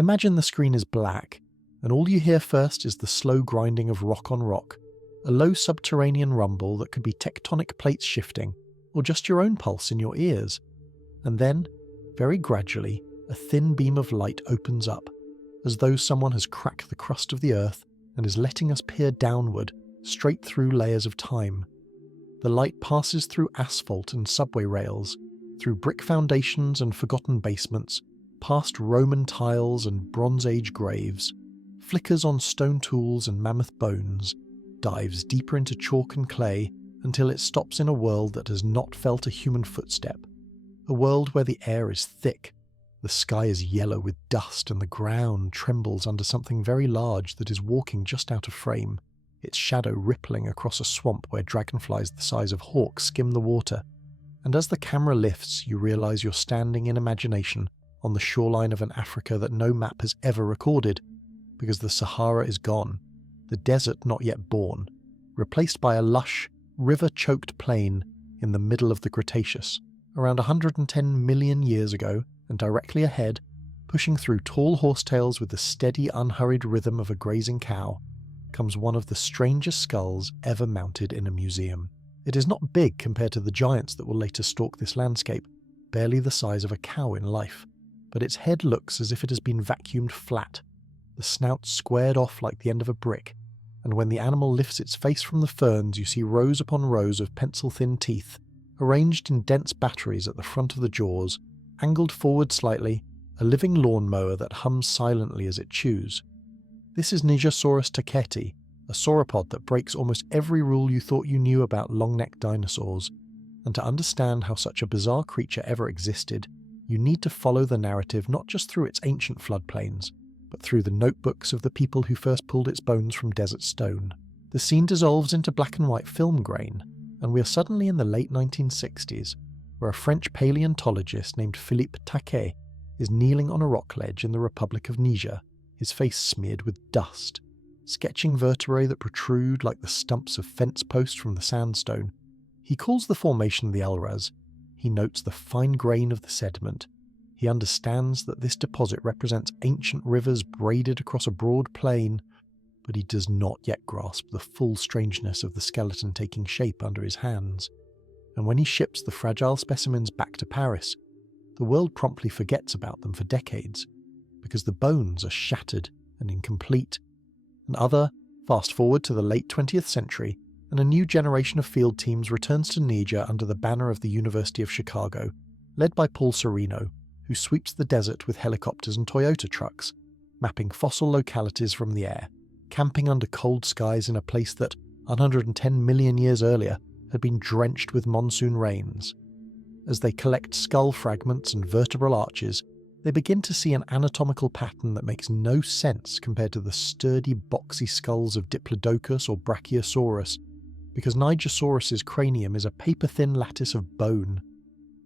Imagine the screen is black, and all you hear first is the slow grinding of rock on rock, a low subterranean rumble that could be tectonic plates shifting, or just your own pulse in your ears. And then, very gradually, a thin beam of light opens up, as though someone has cracked the crust of the earth and is letting us peer downward, straight through layers of time. The light passes through asphalt and subway rails, through brick foundations and forgotten basements, past Roman tiles and Bronze Age graves, flickers on stone tools and mammoth bones, dives deeper into chalk and clay until it stops in a world that has not felt a human footstep, a world where the air is thick, the sky is yellow with dust, and the ground trembles under something very large that is walking just out of frame, its shadow rippling across a swamp where dragonflies the size of hawks skim the water. And as the camera lifts, you realize you're standing in imagination on the shoreline of an Africa that no map has ever recorded, because the Sahara is gone, the desert not yet born, replaced by a lush, river-choked plain in the middle of the Cretaceous, around 110 million years ago, and directly ahead, pushing through tall horsetails with the steady, unhurried rhythm of a grazing cow, comes one of the strangest skulls ever mounted in a museum. It is not big compared to the giants that will later stalk this landscape, barely the size of a cow in life, but its head looks as if it has been vacuumed flat, the snout squared off like the end of a brick, and when the animal lifts its face from the ferns you see rows upon rows of pencil-thin teeth, arranged in dense batteries at the front of the jaws, angled forward slightly, a living lawnmower that hums silently as it chews. This is Nigersaurus taketi, a sauropod that breaks almost every rule you thought you knew about long-necked dinosaurs, and to understand how such a bizarre creature ever existed, you need to follow the narrative not just through its ancient floodplains, but through the notebooks of the people who first pulled its bones from desert stone. The scene dissolves into black and white film grain, and we are suddenly in the late 1960s, where a French paleontologist named Philippe Taquet is kneeling on a rock ledge in the Republic of Niger, his face smeared with dust, sketching vertebrae that protrude like the stumps of fence posts from the sandstone. He calls the formation the Elras. He notes the fine grain of the sediment. He understands that this deposit represents ancient rivers braided across a broad plain, but he does not yet grasp the full strangeness of the skeleton taking shape under his hands. And when he ships the fragile specimens back to Paris, the world promptly forgets about them for decades, because the bones are shattered and incomplete. And fast forward to the late 20th century, and a new generation of field teams returns to Niger under the banner of the University of Chicago, led by Paul Sereno, who sweeps the desert with helicopters and Toyota trucks, mapping fossil localities from the air, camping under cold skies in a place that, 110 million years earlier, had been drenched with monsoon rains. As they collect skull fragments and vertebral arches, they begin to see an anatomical pattern that makes no sense compared to the sturdy, boxy skulls of Diplodocus or Brachiosaurus, because Nigersaurus's cranium is a paper-thin lattice of bone,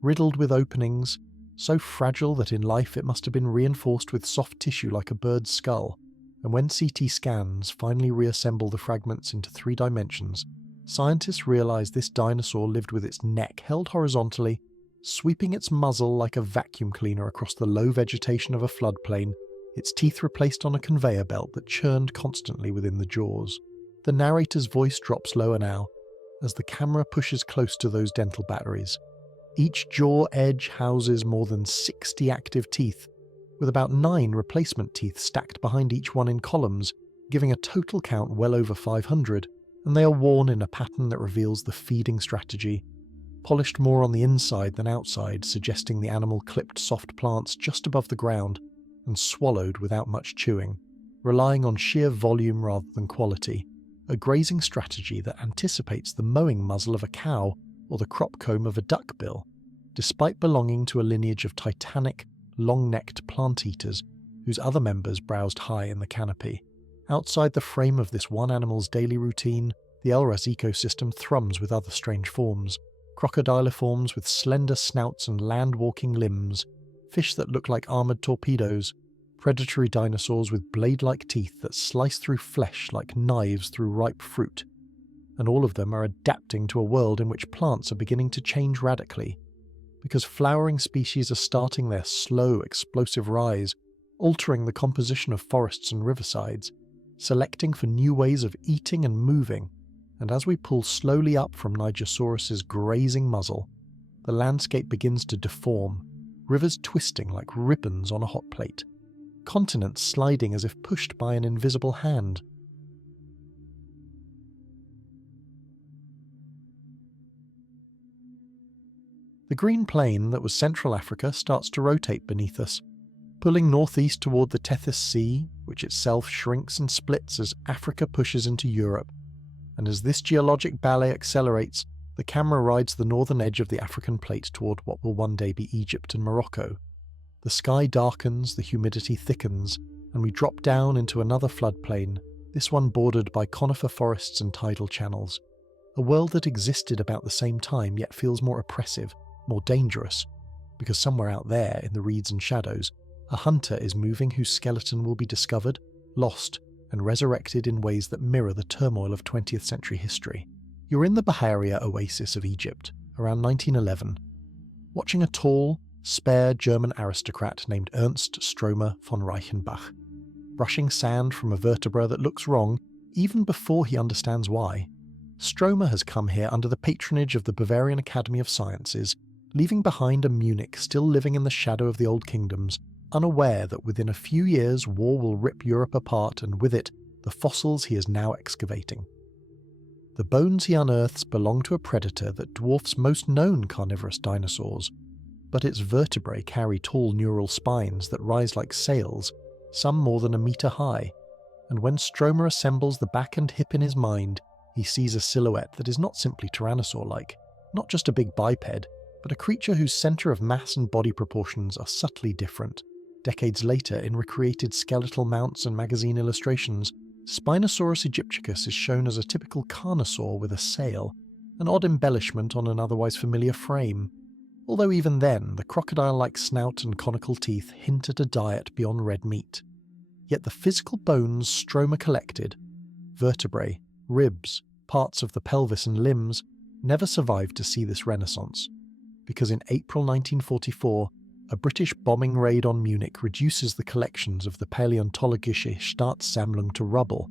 riddled with openings, so fragile that in life it must have been reinforced with soft tissue like a bird's skull, and when CT scans finally reassemble the fragments into 3 dimensions, scientists realize this dinosaur lived with its neck held horizontally, sweeping its muzzle like a vacuum cleaner across the low vegetation of a floodplain, its teeth replaced on a conveyor belt that churned constantly within the jaws. The narrator's voice drops lower now, as the camera pushes close to those dental batteries. Each jaw edge houses more than 60 active teeth, with about 9 replacement teeth stacked behind each one in columns, giving a total count well over 500, and they are worn in a pattern that reveals the feeding strategy, polished more on the inside than outside, suggesting the animal clipped soft plants just above the ground and swallowed without much chewing, relying on sheer volume rather than quality, a grazing strategy that anticipates the mowing muzzle of a cow or the crop comb of a duckbill, despite belonging to a lineage of titanic, long-necked plant-eaters whose other members browsed high in the canopy. Outside the frame of this one animal's daily routine, the Elras ecosystem thrums with other strange forms, crocodiliforms with slender snouts and land-walking limbs, fish that look like armoured torpedoes, predatory dinosaurs with blade-like teeth that slice through flesh like knives through ripe fruit. And all of them are adapting to a world in which plants are beginning to change radically, because flowering species are starting their slow, explosive rise altering the composition of forests and riversides, selecting for new ways of eating and moving, and as we pull slowly up from Nigersaurus's grazing muzzle, the landscape begins to deform, rivers twisting like ribbons on a hot plate, continents sliding as if pushed by an invisible hand. The green plain that was Central Africa starts to rotate beneath us, pulling northeast toward the Tethys Sea, which itself shrinks and splits as Africa pushes into Europe. And as this geologic ballet accelerates, the camera rides the northern edge of the African plate toward what will one day be Egypt and Morocco. The sky darkens, the humidity thickens, and we drop down into another floodplain, this one bordered by conifer forests and tidal channels. A world that existed about the same time yet feels more oppressive, more dangerous, because somewhere out there in the reeds and shadows, a hunter is moving whose skeleton will be discovered, lost, and resurrected in ways that mirror the turmoil of 20th century history. You're in the Bahariya oasis of Egypt, around 1911, watching a tall, spare German aristocrat named Ernst Stromer von Reichenbach, brushing sand from a vertebra that looks wrong even before he understands why. Stromer has come here under the patronage of the Bavarian Academy of Sciences, leaving behind a Munich still living in the shadow of the old kingdoms, unaware that within a few years war will rip Europe apart and with it, the fossils he is now excavating. The bones he unearths belong to a predator that dwarfs most known carnivorous dinosaurs, but its vertebrae carry tall neural spines that rise like sails, some more than a metre high, and when Stromer assembles the back and hip in his mind, he sees a silhouette that is not simply tyrannosaur-like, not just a big biped, but a creature whose centre of mass and body proportions are subtly different. Decades later, in recreated skeletal mounts and magazine illustrations, Spinosaurus aegyptiacus is shown as a typical carnosaur with a sail, an odd embellishment on an otherwise familiar frame. Although even then, the crocodile-like snout and conical teeth hint at a diet beyond red meat. Yet the physical bones Stromer collected, vertebrae, ribs, parts of the pelvis and limbs, never survived to see this renaissance, because in April 1944, a British bombing raid on Munich reduces the collections of the Paleontologische Staatssammlung to rubble,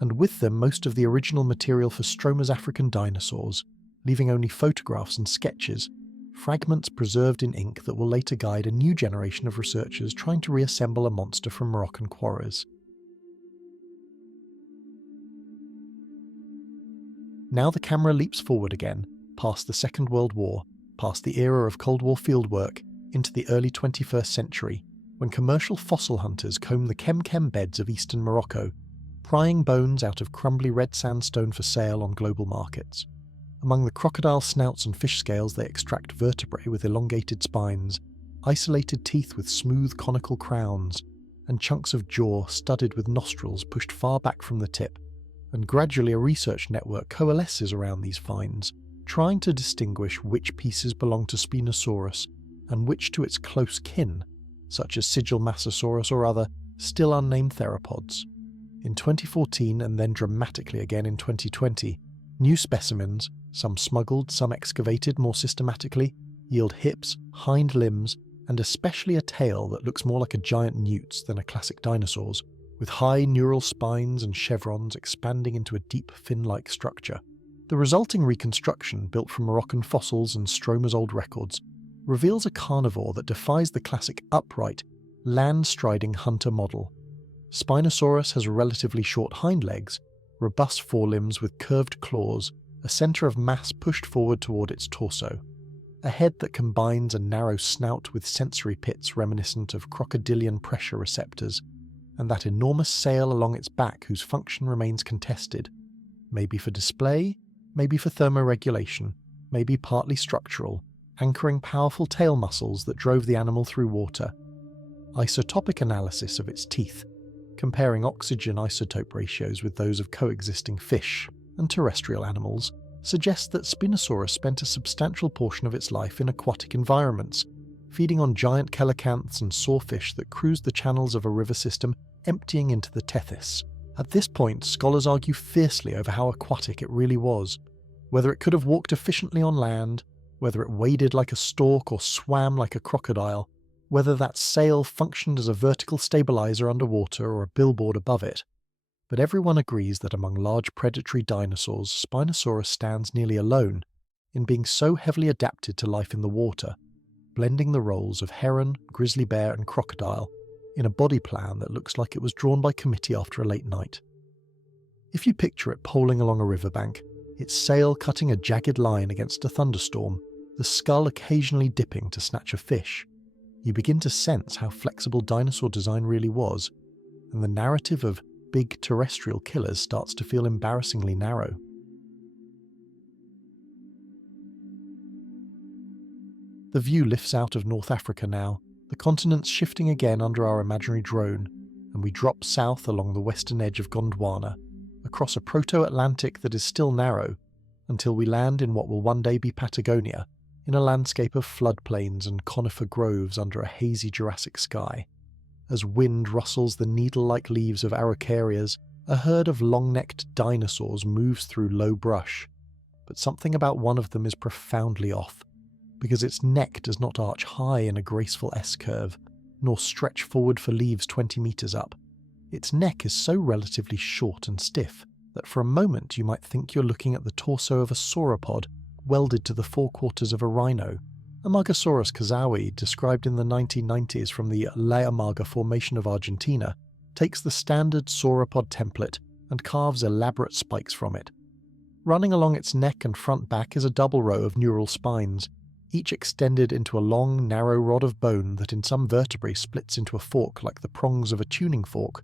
and with them most of the original material for Stromer's African dinosaurs, leaving only photographs and sketches, fragments preserved in ink that will later guide a new generation of researchers trying to reassemble a monster from Moroccan quarries. Now the camera leaps forward again, past the Second World War, past the era of Cold War fieldwork, into the early 21st century, when commercial fossil hunters comb the chem beds of eastern Morocco, prying bones out of crumbly red sandstone for sale on global markets. Among the crocodile snouts and fish scales they extract vertebrae with elongated spines, isolated teeth with smooth conical crowns, and chunks of jaw studded with nostrils pushed far back from the tip, and gradually a research network coalesces around these finds, trying to distinguish which pieces belong to Spinosaurus and which to its close kin, such as Sigilmassosaurus or other, still unnamed theropods. In 2014 and then dramatically again in 2020, new specimens, some smuggled, some excavated more systematically, yield hips, hind limbs, and especially a tail that looks more like a giant newt's than a classic dinosaur's, with high neural spines and chevrons expanding into a deep fin-like structure. The resulting reconstruction, built from Moroccan fossils and Stromer's old records, reveals a carnivore that defies the classic upright, land-striding hunter model. Spinosaurus has relatively short hind legs, robust forelimbs with curved claws, a centre of mass pushed forward toward its torso, a head that combines a narrow snout with sensory pits reminiscent of crocodilian pressure receptors, and that enormous sail along its back whose function remains contested, maybe for display, maybe for thermoregulation, maybe partly structural, anchoring powerful tail muscles that drove the animal through water. Isotopic analysis of its teeth, comparing oxygen isotope ratios with those of coexisting fish and terrestrial animals, suggests that Spinosaurus spent a substantial portion of its life in aquatic environments, feeding on giant coelacanths and sawfish that cruised the channels of a river system emptying into the Tethys. At this point, scholars argue fiercely over how aquatic it really was, whether it could have walked efficiently on land, whether it waded like a stork or swam like a crocodile, whether that sail functioned as a vertical stabilizer underwater or a billboard above it, but everyone agrees that among large predatory dinosaurs, Spinosaurus stands nearly alone in being so heavily adapted to life in the water, blending the roles of heron, grizzly bear and crocodile in a body plan that looks like it was drawn by committee after a late night. If you picture it poling along a riverbank, its sail cutting a jagged line against a thunderstorm, the skull occasionally dipping to snatch a fish, you begin to sense how flexible dinosaur design really was, and the narrative of big terrestrial killers starts to feel embarrassingly narrow. The view lifts out of North Africa now, the continent's shifting again under our imaginary drone, and we drop south along the western edge of Gondwana, across a proto-Atlantic that is still narrow, until we land in what will one day be Patagonia, in a landscape of floodplains and conifer groves under a hazy Jurassic sky. As wind rustles the needle-like leaves of araucarias, a herd of long-necked dinosaurs moves through low brush, but something about one of them is profoundly off, because its neck does not arch high in a graceful S-curve, nor stretch forward for leaves 20 meters up. Its neck is so relatively short and stiff that for a moment you might think you're looking at the torso of a sauropod welded to the forequarters of a rhino. Amargasaurus kazawi, described in the 1990s from the La Amarga Formation of Argentina, takes the standard sauropod template and carves elaborate spikes from it. Running along its neck and front back is a double row of neural spines, each extended into a long, narrow rod of bone that in some vertebrae splits into a fork like the prongs of a tuning fork,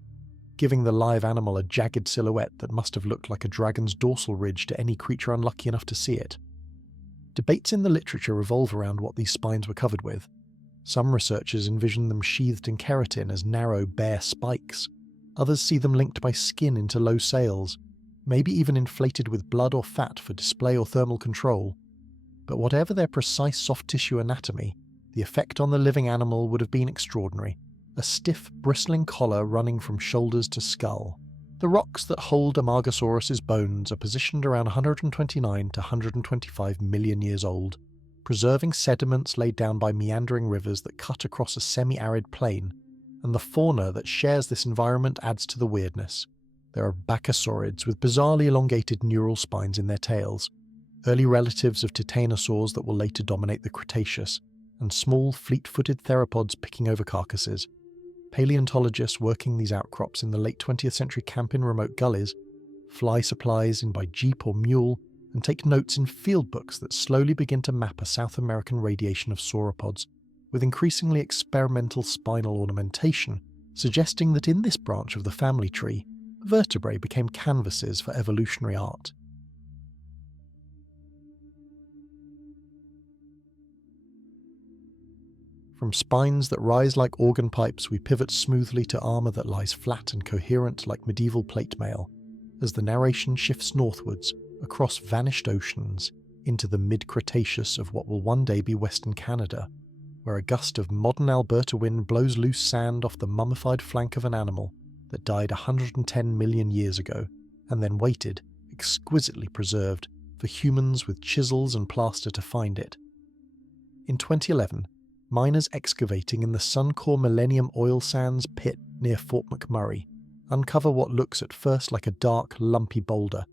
giving the live animal a jagged silhouette that must have looked like a dragon's dorsal ridge to any creature unlucky enough to see it. Debates in the literature revolve around what these spines were covered with. Some researchers envision them sheathed in keratin as narrow, bare spikes. Others see them linked by skin into low sails, maybe even inflated with blood or fat for display or thermal control. But whatever their precise soft tissue anatomy, the effect on the living animal would have been extraordinary. A stiff, bristling collar running from shoulders to skull. The rocks that hold Amargasaurus's bones are positioned around 129 to 125 million years old, preserving sediments laid down by meandering rivers that cut across a semi-arid plain, and the fauna that shares this environment adds to the weirdness. There are bachosaurids with bizarrely elongated neural spines in their tails, early relatives of titanosaurs that will later dominate the Cretaceous, and small, fleet-footed theropods picking over carcasses. Paleontologists working these outcrops in the late 20th century camp in remote gullies, fly supplies in by jeep or mule, and take notes in field books that slowly begin to map a South American radiation of sauropods, with increasingly experimental spinal ornamentation, suggesting that in this branch of the family tree, vertebrae became canvases for evolutionary art. From spines that rise like organ pipes, we pivot smoothly to armour that lies flat and coherent like medieval plate mail, as the narration shifts northwards, across vanished oceans, into the mid-Cretaceous of what will one day be Western Canada, where a gust of modern Alberta wind blows loose sand off the mummified flank of an animal that died 110 million years ago, and then waited, exquisitely preserved, for humans with chisels and plaster to find it. In 2011, miners excavating in the Suncor Millennium Oil Sands pit near Fort McMurray uncover what looks at first like a dark, lumpy boulder,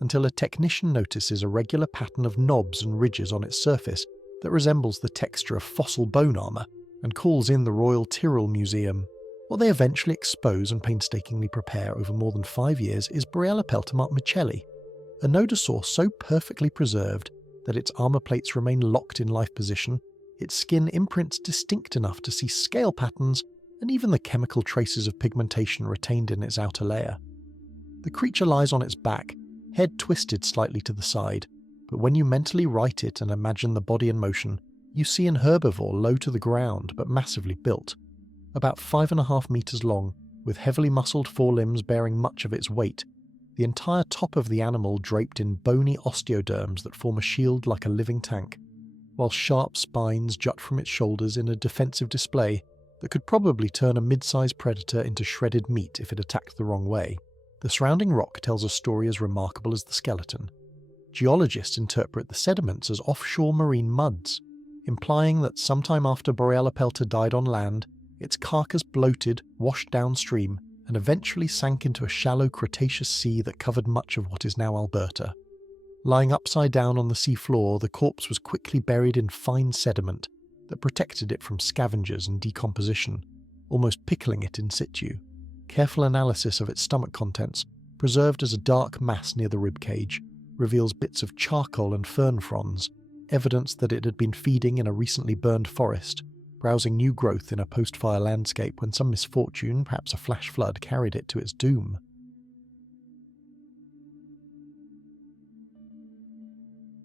until a technician notices a regular pattern of knobs and ridges on its surface that resembles the texture of fossil bone armour, and calls in the Royal Tyrrell Museum. What they eventually expose and painstakingly prepare over more than 5 years is Briella peltamart micelli, a nodosaur so perfectly preserved that its armour plates remain locked in life position, its skin imprints distinct enough to see scale patterns, and even the chemical traces of pigmentation retained in its outer layer. The creature lies on its back, head twisted slightly to the side, but when you mentally write it and imagine the body in motion, you see an herbivore low to the ground but massively built, about 5.5 meters long, with heavily muscled forelimbs bearing much of its weight, the entire top of the animal draped in bony osteoderms that form a shield like a living tank, while sharp spines jut from its shoulders in a defensive display that could probably turn a mid-sized predator into shredded meat if it attacked the wrong way. The surrounding rock tells a story as remarkable as the skeleton. Geologists interpret the sediments as offshore marine muds, implying that sometime after Borellopelta died on land, its carcass bloated, washed downstream, and eventually sank into a shallow Cretaceous sea that covered much of what is now Alberta. Lying upside down on the sea floor, the corpse was quickly buried in fine sediment that protected it from scavengers and decomposition, almost pickling it in situ. Careful analysis of its stomach contents, preserved as a dark mass near the ribcage, reveals bits of charcoal and fern fronds, evidence that it had been feeding in a recently burned forest, browsing new growth in a post-fire landscape when some misfortune, perhaps a flash flood, carried it to its doom.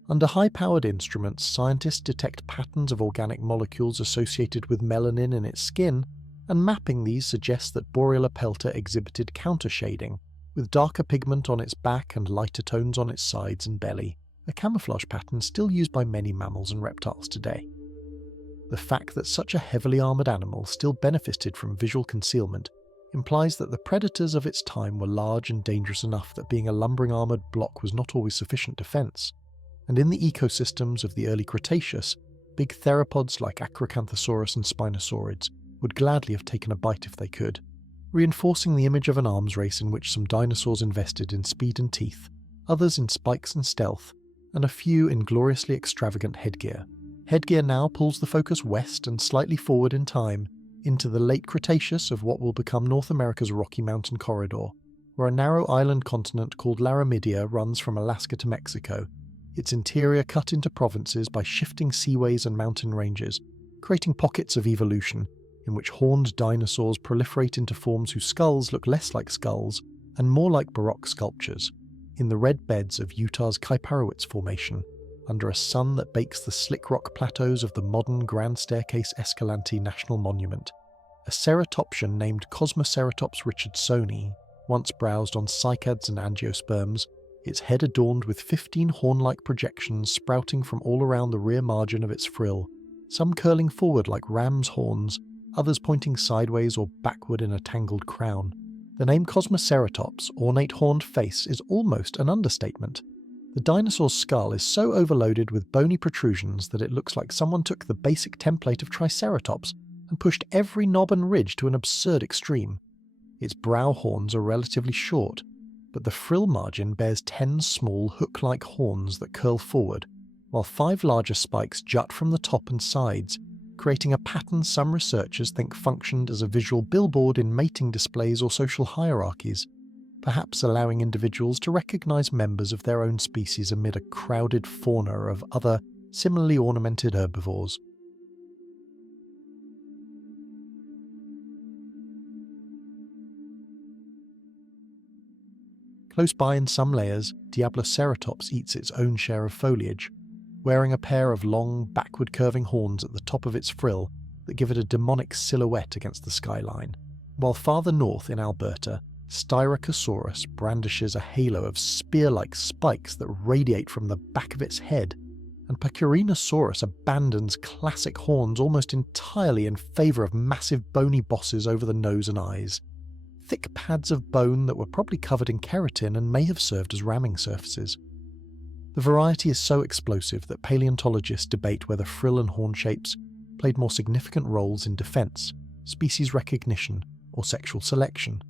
Under high-powered instruments, scientists detect patterns of organic molecules associated with melanin in its skin, and mapping these suggests that Borellopelta exhibited countershading, with darker pigment on its back and lighter tones on its sides and belly, a camouflage pattern still used by many mammals and reptiles today. The fact that such a heavily armoured animal still benefited from visual concealment implies that the predators of its time were large and dangerous enough that being a lumbering armoured block was not always sufficient defence, and in the ecosystems of the early Cretaceous, big theropods like Acrocanthosaurus and Spinosaurids would gladly have taken a bite if they could, reinforcing the image of an arms race in which some dinosaurs invested in speed and teeth, others in spikes and stealth, and a few in gloriously extravagant headgear. Headgear now pulls the focus west and slightly forward in time, into the late Cretaceous of what will become North America's Rocky Mountain corridor, where a narrow island continent called Laramidia runs from Alaska to Mexico, its interior cut into provinces by shifting seaways and mountain ranges, creating pockets of evolution in which horned dinosaurs proliferate into forms whose skulls look less like skulls and more like Baroque sculptures, in the red beds of Utah's Kaiparowits Formation, under a sun that bakes the slick rock plateaus of the modern Grand Staircase Escalante National Monument. A ceratopsian named Cosmoceratops richardsoni once browsed on cycads and angiosperms, its head adorned with 15 horn-like projections sprouting from all around the rear margin of its frill, some curling forward like ram's horns, others pointing sideways or backward in a tangled crown. The name Cosmoceratops, ornate horned face, is almost an understatement. The dinosaur's skull is so overloaded with bony protrusions that it looks like someone took the basic template of Triceratops and pushed every knob and ridge to an absurd extreme. Its brow horns are relatively short, but the frill margin bears 10 small hook-like horns that curl forward, while 5 larger spikes jut from the top and sides, creating a pattern some researchers think functioned as a visual billboard in mating displays or social hierarchies, perhaps allowing individuals to recognize members of their own species amid a crowded fauna of other, similarly ornamented herbivores. Close by in some layers, Diabloceratops eats its own share of foliage, wearing a pair of long, backward-curving horns at the top of its frill that give it a demonic silhouette against the skyline. While farther north in Alberta, Styracosaurus brandishes a halo of spear-like spikes that radiate from the back of its head, and Pachyrhinosaurus abandons classic horns almost entirely in favour of massive bony bosses over the nose and eyes. Thick pads of bone that were probably covered in keratin and may have served as ramming surfaces. The variety is so explosive that paleontologists debate whether frill and horn shapes played more significant roles in defence, species recognition, or sexual selection.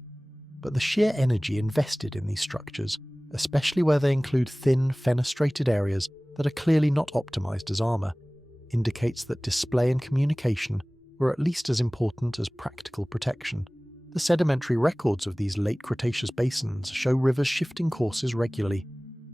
But the sheer energy invested in these structures, especially where they include thin, fenestrated areas that are clearly not optimised as armour, indicates that display and communication were at least as important as practical protection. The sedimentary records of these late Cretaceous basins show rivers shifting courses regularly,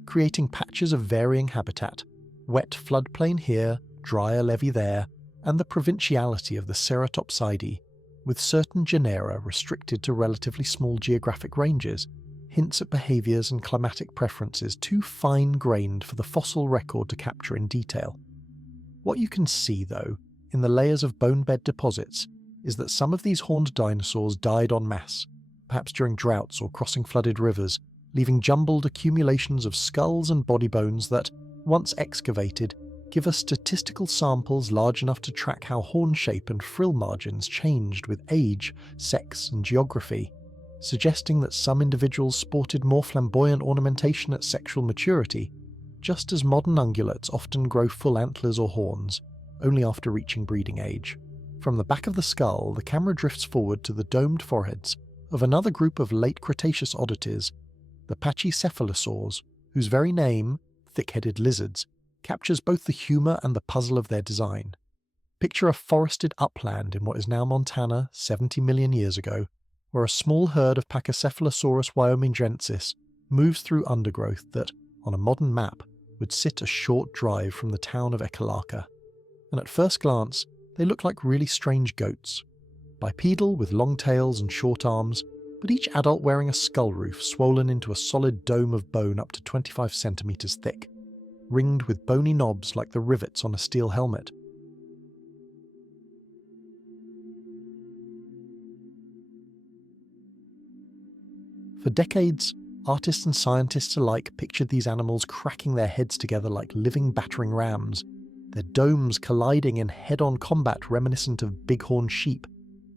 creating patches of varying habitat, wet floodplain here, drier levee there, and the provinciality of the Ceratopsidae, with certain genera restricted to relatively small geographic ranges, hints at behaviours and climatic preferences too fine-grained for the fossil record to capture in detail. What you can see, though, in the layers of bonebed deposits, is that some of these horned dinosaurs died en masse, perhaps during droughts or crossing flooded rivers, leaving jumbled accumulations of skulls and body bones that, once excavated, give us statistical samples large enough to track how horn shape and frill margins changed with age, sex, and geography, suggesting that some individuals sported more flamboyant ornamentation at sexual maturity, just as modern ungulates often grow full antlers or horns, only after reaching breeding age. From the back of the skull, the camera drifts forward to the domed foreheads of another group of late Cretaceous oddities, the pachycephalosaurs, whose very name, thick-headed lizards, captures both the humour and the puzzle of their design. Picture a forested upland in what is now Montana 70 million years ago, where a small herd of Pachycephalosaurus wyomingensis moves through undergrowth that, on a modern map, would sit a short drive from the town of Ekalaka. And at first glance, they look like really strange goats. Bipedal with long tails and short arms, but each adult wearing a skull roof swollen into a solid dome of bone up to 25 centimeters thick, ringed with bony knobs like the rivets on a steel helmet. For decades, artists and scientists alike pictured these animals cracking their heads together like living battering rams, their domes colliding in head-on combat reminiscent of bighorn sheep,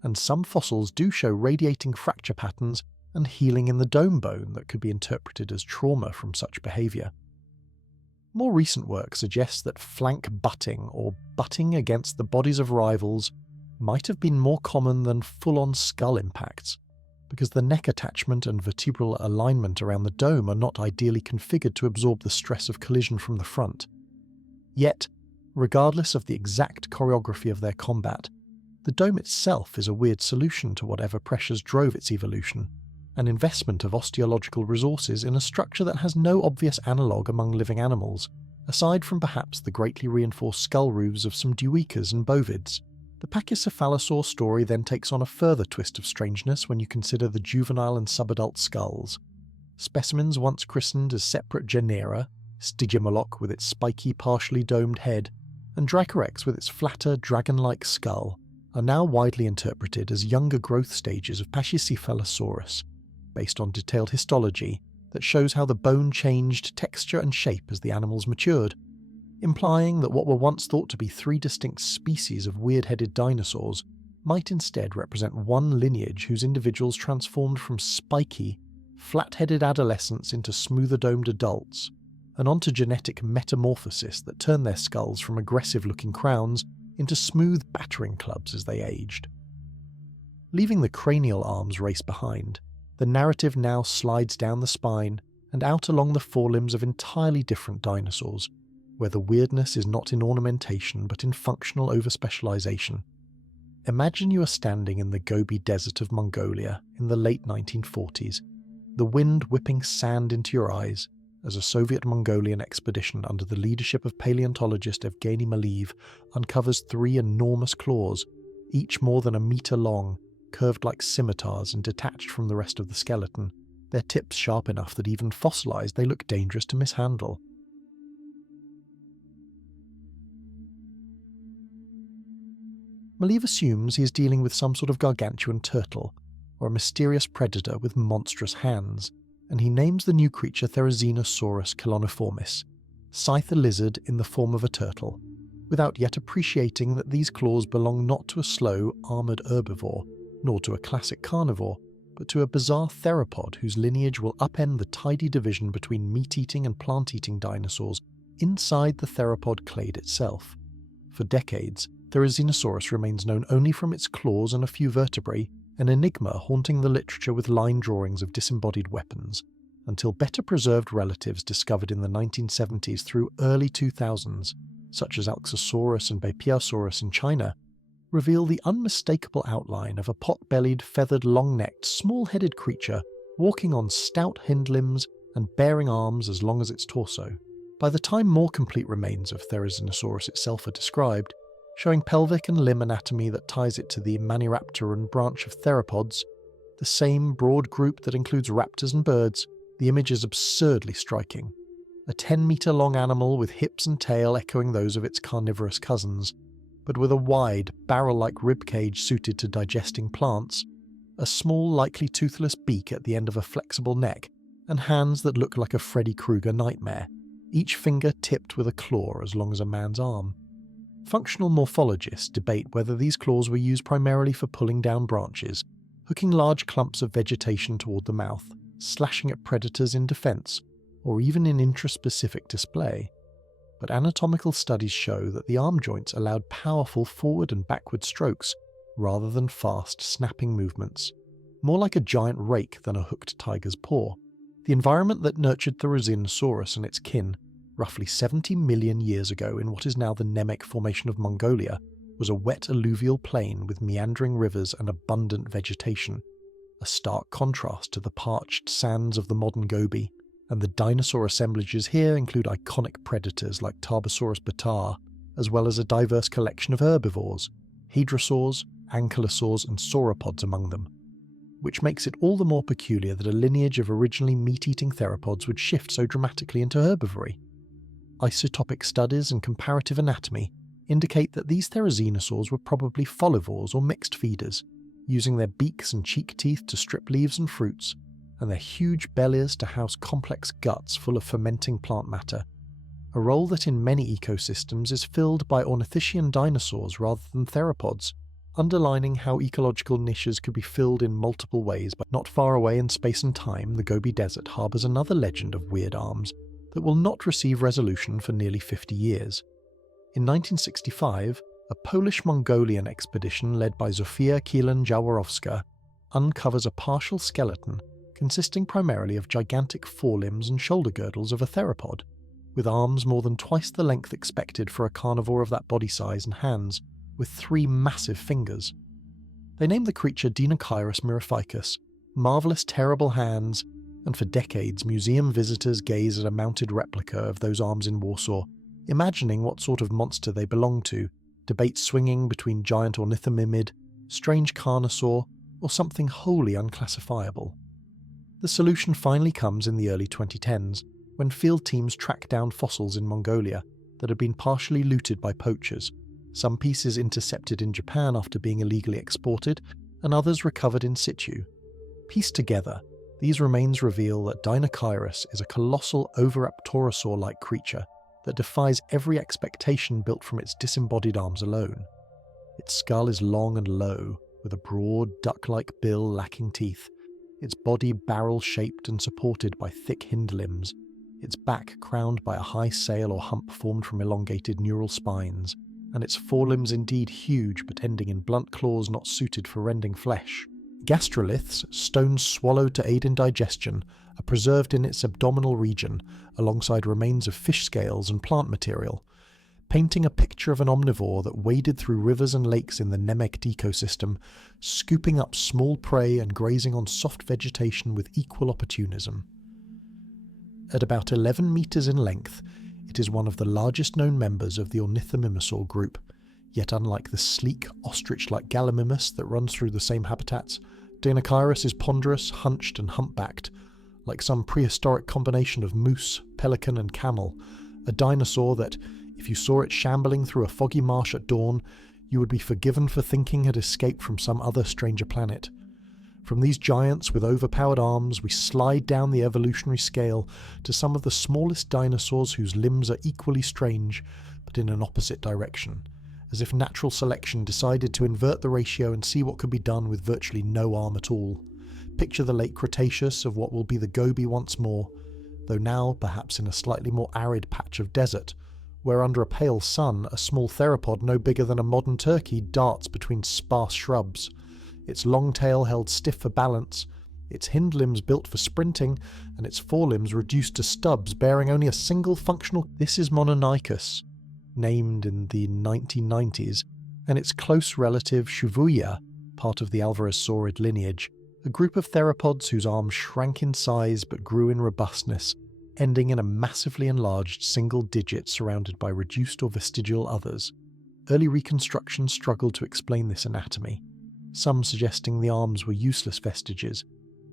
and some fossils do show radiating fracture patterns and healing in the dome bone that could be interpreted as trauma from such behaviour. More recent work suggests that flank butting, or butting against the bodies of rivals, might have been more common than full-on skull impacts, because the neck attachment and vertebral alignment around the dome are not ideally configured to absorb the stress of collision from the front. Yet, regardless of the exact choreography of their combat, the dome itself is a weird solution to whatever pressures drove its evolution, an investment of osteological resources in a structure that has no obvious analogue among living animals, aside from perhaps the greatly reinforced skull roofs of some duicas and bovids. The Pachycephalosaur story then takes on a further twist of strangeness when you consider the juvenile and subadult skulls. Specimens once christened as separate genera, Stygimoloch with its spiky, partially domed head, and Dracorex with its flatter, dragon-like skull, are now widely interpreted as younger growth stages of Pachycephalosaurus, based on detailed histology that shows how the bone changed texture and shape as the animals matured, implying that what were once thought to be three distinct species of weird-headed dinosaurs might instead represent one lineage whose individuals transformed from spiky, flat-headed adolescents into smoother-domed adults, and onto genetic metamorphosis that turned their skulls from aggressive-looking crowns into smooth battering clubs as they aged. Leaving the cranial arms race behind, the narrative now slides down the spine and out along the forelimbs of entirely different dinosaurs, where the weirdness is not in ornamentation but in functional overspecialization. Imagine you are standing in the Gobi Desert of Mongolia in the late 1940s, the wind whipping sand into your eyes, as a Soviet-Mongolian expedition under the leadership of paleontologist Evgeny Maleev uncovers three enormous claws, each more than a metre long, curved like scimitars and detached from the rest of the skeleton, their tips sharp enough that even fossilised they look dangerous to mishandle. Maleev assumes he is dealing with some sort of gargantuan turtle, or a mysterious predator with monstrous hands, and he names the new creature Therizinosaurus coloniformis, scythe lizard in the form of a turtle, without yet appreciating that these claws belong not to a slow, armoured herbivore, nor to a classic carnivore, but to a bizarre theropod whose lineage will upend the tidy division between meat-eating and plant-eating dinosaurs inside the theropod clade itself. For decades, Therizinosaurus remains known only from its claws and a few vertebrae, an enigma haunting the literature with line drawings of disembodied weapons, until better preserved relatives discovered in the 1970s through early 2000s, such as Alxosaurus and Beipiasaurus in China, reveal the unmistakable outline of a pot-bellied, feathered, long-necked, small-headed creature walking on stout hind limbs and bearing arms as long as its torso. By the time more complete remains of Therizinosaurus itself are described, showing pelvic and limb anatomy that ties it to the Maniraptoran branch of theropods, the same broad group that includes raptors and birds, the image is absurdly striking. A 10-metre-long animal with hips and tail echoing those of its carnivorous cousins, but with a wide, barrel-like ribcage suited to digesting plants, a small, likely toothless beak at the end of a flexible neck, and hands that look like a Freddy Krueger nightmare, each finger tipped with a claw as long as a man's arm. Functional morphologists debate whether these claws were used primarily for pulling down branches, hooking large clumps of vegetation toward the mouth, slashing at predators in defense, or even in intraspecific display. but anatomical studies show that the arm joints allowed powerful forward and backward strokes rather than fast, snapping movements, more like a giant rake than a hooked tiger's paw. The environment that nurtured Therizinosaurus and its kin, roughly 70 million years ago in what is now the Nemec Formation of Mongolia, was a wet alluvial plain with meandering rivers and abundant vegetation, a stark contrast to the parched sands of the modern Gobi, and the dinosaur assemblages here include iconic predators like Tarbosaurus bataar, as well as a diverse collection of herbivores, hadrosaurs, ankylosaurs and sauropods among them, which makes it all the more peculiar that a lineage of originally meat-eating theropods would shift so dramatically into herbivory. Isotopic studies and comparative anatomy indicate that these therizinosaurs were probably folivores or mixed feeders, using their beaks and cheek teeth to strip leaves and fruits, and their huge bellies to house complex guts full of fermenting plant matter, a role that in many ecosystems is filled by ornithischian dinosaurs rather than theropods, underlining how ecological niches could be filled in multiple ways. But not far away in space and time, the Gobi Desert harbours another legend of weird arms that will not receive resolution for nearly 50 years. In 1965, a Polish-Mongolian expedition led by Zofia Kielan-Jaworowska uncovers a partial skeleton consisting primarily of gigantic forelimbs and shoulder girdles of a theropod, with arms more than twice the length expected for a carnivore of that body size and hands, with 3 massive fingers. They named the creature Dinosaurs mirificus, marvellous terrible hands, and for decades museum visitors gaze at a mounted replica of those arms in Warsaw, imagining what sort of monster they belong to, debates swinging between giant ornithomimid, strange carnosaur, or something wholly unclassifiable. The solution finally comes in the early 2010s, when field teams track down fossils in Mongolia that had been partially looted by poachers, some pieces intercepted in Japan after being illegally exported, and others recovered in situ. Pieced together, these remains reveal that Dinosaurus is a colossal oviraptorosaur-like creature that defies every expectation built from its disembodied arms alone. Its skull is long and low, with a broad, duck-like bill lacking teeth, its body barrel-shaped and supported by thick hind limbs, its back crowned by a high sail or hump formed from elongated neural spines, and its forelimbs indeed huge but ending in blunt claws not suited for rending flesh. Gastroliths, stones swallowed to aid in digestion, are preserved in its abdominal region, alongside remains of fish scales and plant material, painting a picture of an omnivore that waded through rivers and lakes in the Nemec ecosystem, scooping up small prey and grazing on soft vegetation with equal opportunism. At about 11 metres in length, it is one of the largest known members of the ornithomimosaur group, yet unlike the sleek, ostrich-like Gallimimus that runs through the same habitats, Dinosaurus is ponderous, hunched and humpbacked, like some prehistoric combination of moose, pelican and camel, a dinosaur that, if you saw it shambling through a foggy marsh at dawn, you would be forgiven for thinking had escaped from some other stranger planet. From these giants with overpowered arms, we slide down the evolutionary scale to some of the smallest dinosaurs whose limbs are equally strange, but in an opposite direction, as if natural selection decided to invert the ratio and see what could be done with virtually no arm at all. Picture the late Cretaceous of what will be the Gobi once more, though now perhaps in a slightly more arid patch of desert, where under a pale sun a small theropod no bigger than a modern turkey darts between sparse shrubs, its long tail held stiff for balance, its hind limbs built for sprinting, and its forelimbs reduced to stubs bearing only a single functional. This is Mononychus, named in the 1990s, and its close relative Shuvuya, part of the Alvarezsaurid lineage, a group of theropods whose arms shrank in size but grew in robustness, ending in a massively enlarged single digit surrounded by reduced or vestigial others. Early reconstructions struggled to explain this anatomy, some suggesting the arms were useless vestiges,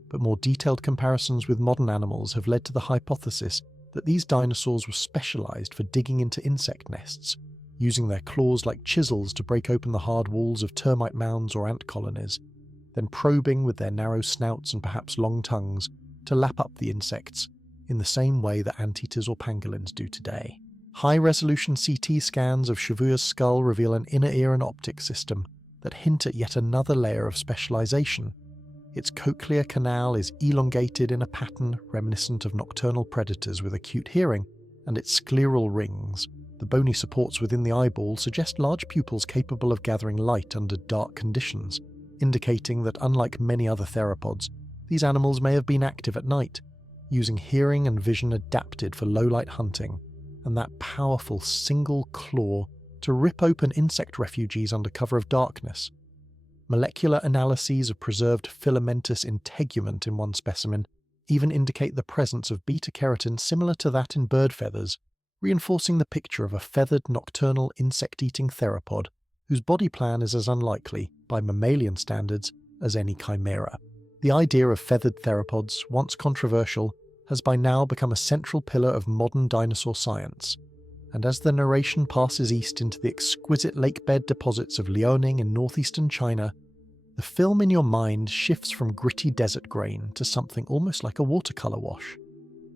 but more detailed comparisons with modern animals have led to the hypothesis that these dinosaurs were specialized for digging into insect nests, using their claws like chisels to break open the hard walls of termite mounds or ant colonies, then probing with their narrow snouts and perhaps long tongues to lap up the insects in the same way that anteaters or pangolins do today. High-resolution CT scans of Shavuya's skull reveal an inner ear and optic system that hint at yet another layer of specialization. Its cochlear canal is elongated in a pattern reminiscent of nocturnal predators with acute hearing, and its scleral rings, The bony supports within the eyeball suggest large pupils capable of gathering light under dark conditions, indicating that unlike many other theropods, these animals may have been active at night, using hearing and vision adapted for low-light hunting, and that powerful single claw to rip open insect refuges under cover of darkness. Molecular analyses of preserved filamentous integument in one specimen even indicate the presence of beta-keratin similar to that in bird feathers, reinforcing the picture of a feathered nocturnal insect-eating theropod whose body plan is as unlikely, by mammalian standards, as any chimera. The idea of feathered theropods, once controversial, has by now become a central pillar of modern dinosaur science, and as the narration passes east into the exquisite lakebed deposits of Liaoning in northeastern China, the film in your mind shifts from gritty desert grain to something almost like a watercolour wash.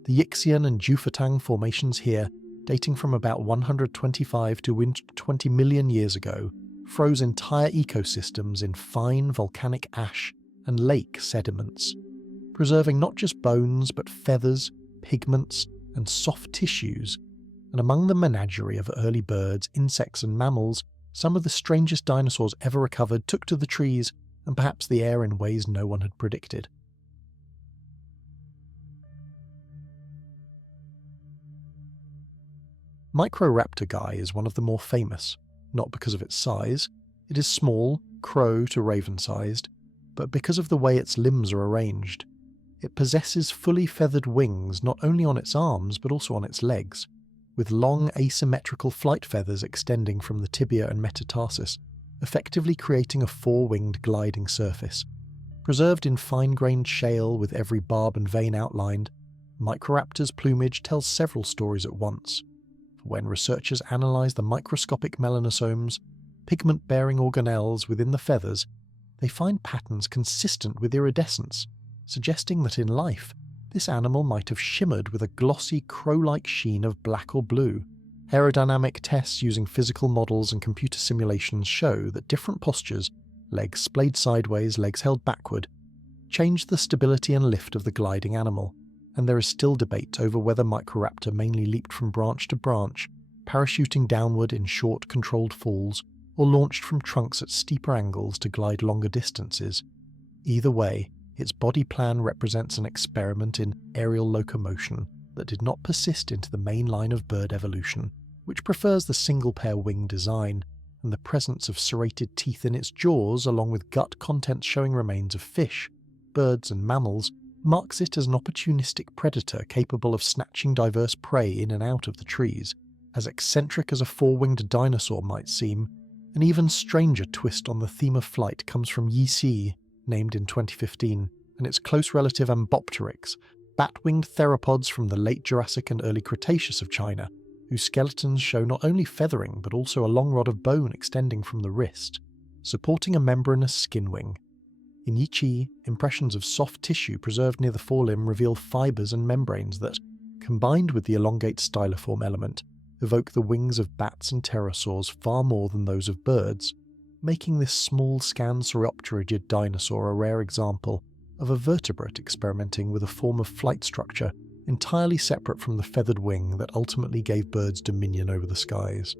The Yixian and Jiufatang formations here, dating from about 125 to 120 million years ago, froze entire ecosystems in fine volcanic ash and lake sediments, preserving not just bones but feathers, pigments, and soft tissues. And among the menagerie of early birds, insects, and mammals, some of the strangest dinosaurs ever recovered took to the trees and perhaps the air in ways no one had predicted. Microraptor guy is one of the more famous, not because of its size. It is small, crow to raven-sized, but because of the way its limbs are arranged. It possesses fully feathered wings not only on its arms but also on its legs, with long asymmetrical flight feathers extending from the tibia and metatarsus, effectively creating a four-winged gliding surface. Preserved in fine-grained shale with every barb and vein outlined, Microraptor's plumage tells several stories at once. When researchers analyse the microscopic melanosomes, pigment-bearing organelles within the feathers, they find patterns consistent with iridescence, suggesting that in life, this animal might have shimmered with a glossy crow-like sheen of black or blue. Aerodynamic tests using physical models and computer simulations show that different postures, legs splayed sideways, legs held backward, change the stability and lift of the gliding animal, and there is still debate over whether Microraptor mainly leaped from branch to branch, parachuting downward in short, controlled falls, or launched from trunks at steeper angles to glide longer distances. Either way, its body plan represents an experiment in aerial locomotion that did not persist into the main line of bird evolution, which prefers the single-pair wing design, and the presence of serrated teeth in its jaws along with gut contents showing remains of fish, birds and mammals marks it as an opportunistic predator capable of snatching diverse prey in and out of the trees. As eccentric as a four-winged dinosaur might seem, an even stranger twist on the theme of flight comes from Yixi, named in 2015, and its close relative Ambopteryx, bat-winged theropods from the late Jurassic and early Cretaceous of China, whose skeletons show not only feathering but also a long rod of bone extending from the wrist, supporting a membranous skin wing. In Yiqi, impressions of soft tissue preserved near the forelimb reveal fibres and membranes that, combined with the elongate styloform element, evoke the wings of bats and pterosaurs far more than those of birds, making this small Scansauropterid dinosaur a rare example of a vertebrate experimenting with a form of flight structure entirely separate from the feathered wing that ultimately gave birds dominion over the skies.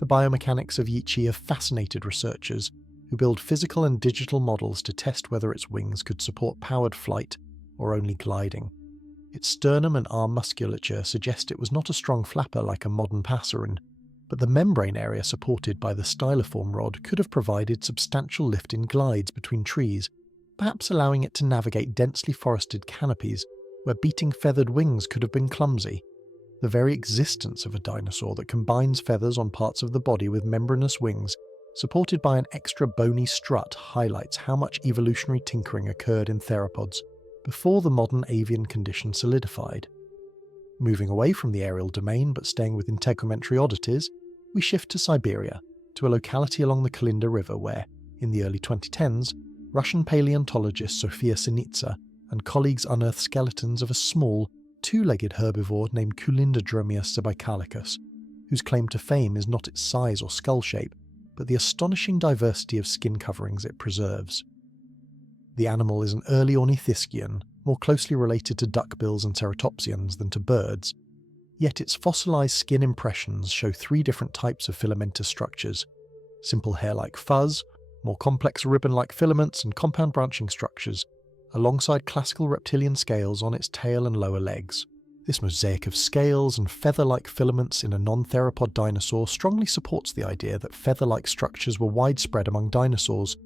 The biomechanics of Yiqi have fascinated researchers who build physical and digital models to test whether its wings could support powered flight or only gliding. Its sternum and arm musculature suggest it was not a strong flapper like a modern passerine, but the membrane area supported by the styloform rod could have provided substantial lift in glides between trees, perhaps allowing it to navigate densely forested canopies where beating feathered wings could have been clumsy. The very existence of a dinosaur that combines feathers on parts of the body with membranous wings, supported by an extra bony strut, highlights how much evolutionary tinkering occurred in theropods before the modern avian condition solidified. Moving away from the aerial domain but staying with integumentary oddities, we shift to Siberia, to a locality along the Kalinda River where, in the early 2010s, Russian paleontologist Sofia Sinitsa and colleagues unearthed skeletons of a small, two-legged herbivore named Culindrodromia sabaikalicus, whose claim to fame is not its size or skull shape, but the astonishing diversity of skin coverings it preserves. The animal is an early ornithischian, more closely related to duckbills and ceratopsians than to birds, yet its fossilized skin impressions show three different types of filamentous structures: simple hair-like fuzz, more complex ribbon-like filaments, and compound branching structures, alongside classical reptilian scales on its tail and lower legs. This mosaic of scales and feather-like filaments in a non-theropod dinosaur strongly supports the idea that feather-like structures were widespread among dinosaurs,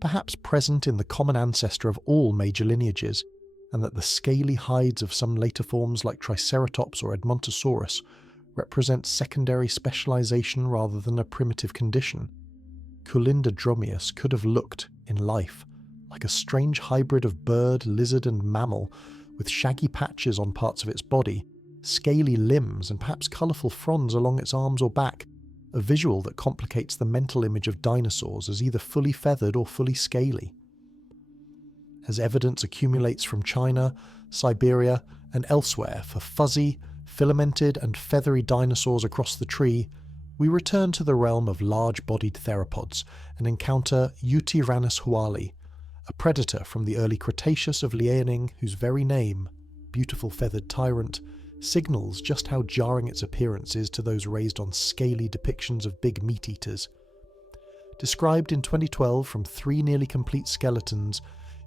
perhaps present in the common ancestor of all major lineages, and that the scaly hides of some later forms like Triceratops or Edmontosaurus represent secondary specialization rather than a primitive condition. Culindrodromeus could have looked, in life, like a strange hybrid of bird, lizard, and mammal, with shaggy patches on parts of its body, scaly limbs, and perhaps colourful fronds along its arms or back, a visual that complicates the mental image of dinosaurs as either fully feathered or fully scaly. As evidence accumulates from China, Siberia, and elsewhere for fuzzy, filamented, and feathery dinosaurs across the tree, we return to the realm of large-bodied theropods and encounter Eutyrannus huali, a predator from the early Cretaceous of Liaoning whose very name, beautiful feathered tyrant, signals just how jarring its appearance is to those raised on scaly depictions of big meat-eaters. Described in 2012 from 3 nearly complete skeletons,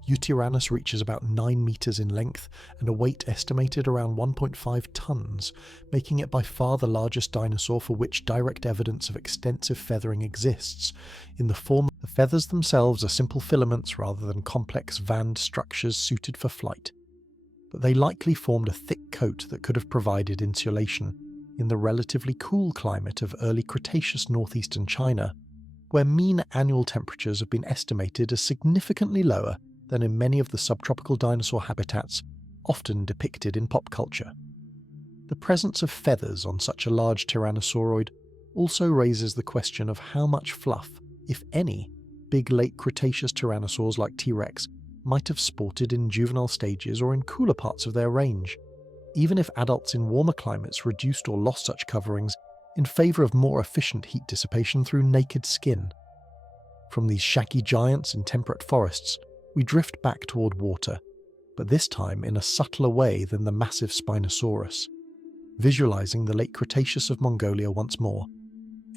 Eutyrannus reaches about 9 meters in length and a weight estimated around 1.5 tons, making it by far the largest dinosaur for which direct evidence of extensive feathering exists, in the form the feathers themselves are simple filaments rather than complex vanned structures suited for flight. But they likely formed a thick coat that could have provided insulation in the relatively cool climate of early Cretaceous northeastern China, where mean annual temperatures have been estimated as significantly lower than in many of the subtropical dinosaur habitats often depicted in pop culture. The presence of feathers on such a large tyrannosauroid also raises the question of how much fluff, if any, big late Cretaceous tyrannosaurs like T-Rex might have sported in juvenile stages or in cooler parts of their range, even if adults in warmer climates reduced or lost such coverings in favour of more efficient heat dissipation through naked skin. From these shaggy giants in temperate forests, we drift back toward water, but this time in a subtler way than the massive Spinosaurus. Visualizing the late Cretaceous of Mongolia once more,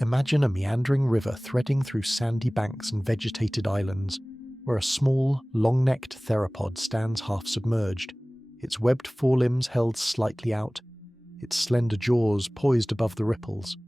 imagine a meandering river threading through sandy banks and vegetated islands, where a small, long-necked theropod stands half-submerged, its webbed forelimbs held slightly out, its slender jaws poised above the ripples.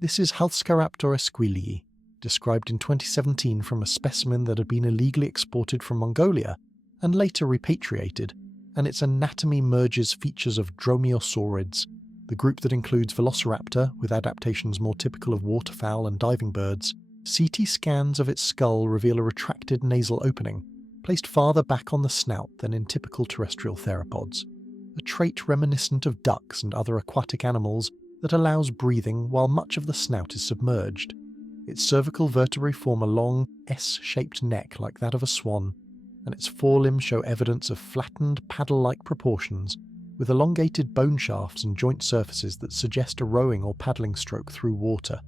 This is Halscaraptor esquilii, described in 2017 from a specimen that had been illegally exported from Mongolia and later repatriated, and its anatomy merges features of dromaeosaurids, the group that includes Velociraptor with adaptations more typical of waterfowl and diving birds. CT scans of its skull reveal a retracted nasal opening, placed farther back on the snout than in typical terrestrial theropods, a trait reminiscent of ducks and other aquatic animals that allows breathing while much of the snout is submerged. Its cervical vertebrae form a long, S-shaped neck like that of a swan, and its forelimbs show evidence of flattened, paddle-like proportions, with elongated bone shafts and joint surfaces that suggest a rowing or paddling stroke through water.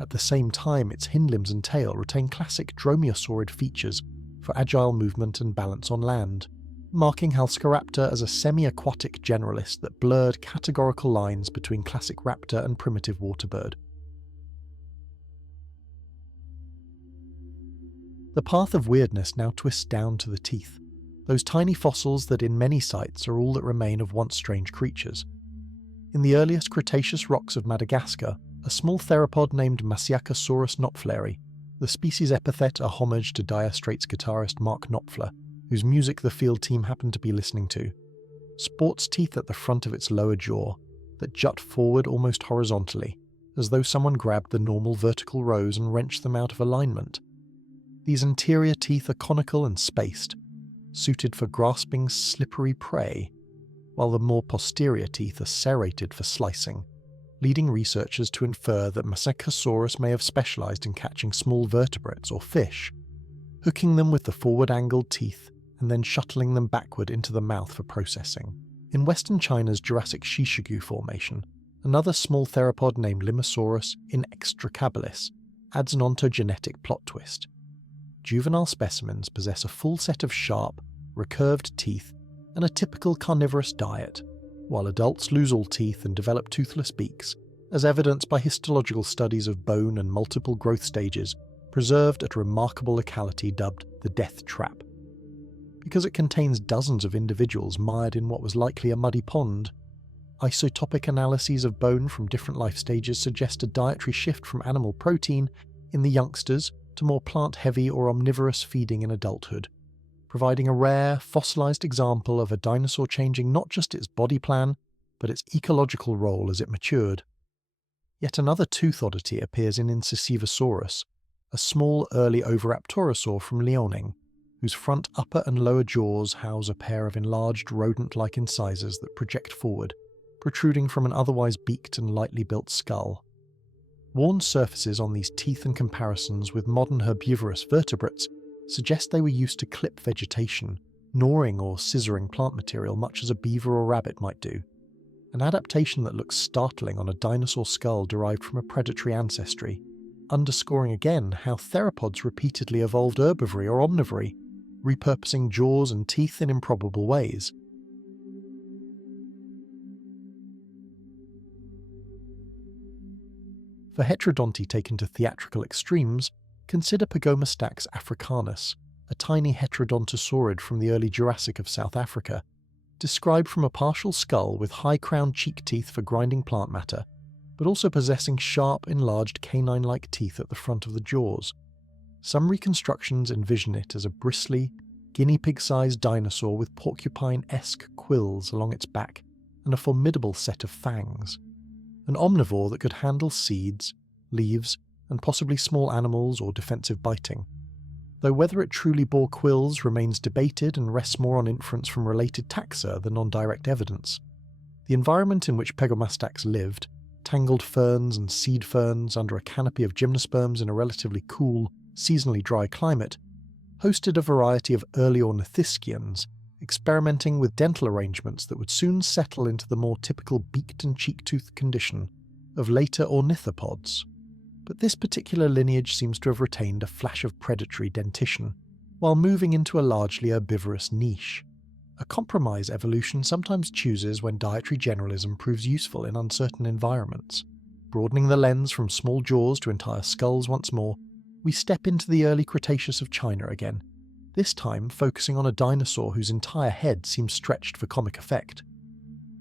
At the same time, its hindlimbs and tail retain classic dromaeosaurid features for agile movement and balance on land, marking Halscaraptor as a semi-aquatic generalist that blurred categorical lines between classic raptor and primitive waterbird. The path of weirdness now twists down to the teeth, those tiny fossils that in many sites are all that remain of once strange creatures. In the earliest Cretaceous rocks of Madagascar, a small theropod named Masiacosaurus knopfleri, the species epithet a homage to Dire Straits guitarist Mark Knopfler, whose music the field team happened to be listening to, sports teeth at the front of its lower jaw that jut forward almost horizontally, as though someone grabbed the normal vertical rows and wrenched them out of alignment. These anterior teeth are conical and spaced, suited for grasping slippery prey, while the more posterior teeth are serrated for slicing, leading researchers to infer that Masiacosaurus may have specialized in catching small vertebrates or fish, hooking them with the forward-angled teeth and then shuttling them backward into the mouth for processing. In western China's Jurassic Shishigu Formation, another small theropod named Limosaurus inextricabilis adds an ontogenetic plot twist. juvenile specimens possess a full set of sharp, recurved teeth and a typical carnivorous diet, while adults lose all teeth and develop toothless beaks, as evidenced by histological studies of bone and multiple growth stages preserved at a remarkable locality dubbed the Death Trap. Because it contains dozens of individuals mired in what was likely a muddy pond, isotopic analyses of bone from different life stages suggest a dietary shift from animal protein in the youngsters to more plant-heavy or omnivorous feeding in adulthood, providing a rare, fossilized example of a dinosaur changing not just its body plan, but its ecological role as it matured. Yet another tooth oddity appears in Incisivosaurus, a small early oviraptorosaur from Liaoning, whose front upper and lower jaws house a pair of enlarged rodent-like incisors that project forward, protruding from an otherwise beaked and lightly built skull. Worn surfaces on these teeth and comparisons with modern herbivorous vertebrates suggest they were used to clip vegetation, gnawing or scissoring plant material much as a beaver or rabbit might do, an adaptation that looks startling on a dinosaur skull derived from a predatory ancestry, underscoring again how theropods repeatedly evolved herbivory or omnivory, repurposing jaws and teeth in improbable ways. For heterodonty taken to theatrical extremes, consider Pagomastax africanus, a tiny heterodontosaurid from the early Jurassic of South Africa, described from a partial skull with high-crowned cheek teeth for grinding plant matter, but also possessing sharp, enlarged canine-like teeth at the front of the jaws. Some reconstructions envision it as a bristly, guinea pig-sized dinosaur with porcupine-esque quills along its back and a formidable set of fangs. An omnivore that could handle seeds, leaves, and possibly small animals or defensive biting. Though whether it truly bore quills remains debated and rests more on inference from related taxa than on direct evidence. The environment in which Pagomastax lived, tangled ferns and seed ferns under a canopy of gymnosperms in a relatively cool, seasonally dry climate, hosted a variety of early ornithischians, experimenting with dental arrangements that would soon settle into the more typical beaked and cheek-toothed condition of later ornithopods. But this particular lineage seems to have retained a flash of predatory dentition, while moving into a largely herbivorous niche. A compromise evolution sometimes chooses when dietary generalism proves useful in uncertain environments. Broadening the lens from small jaws to entire skulls once more, we step into the early Cretaceous of China again, this time focusing on a dinosaur whose entire head seems stretched for comic effect.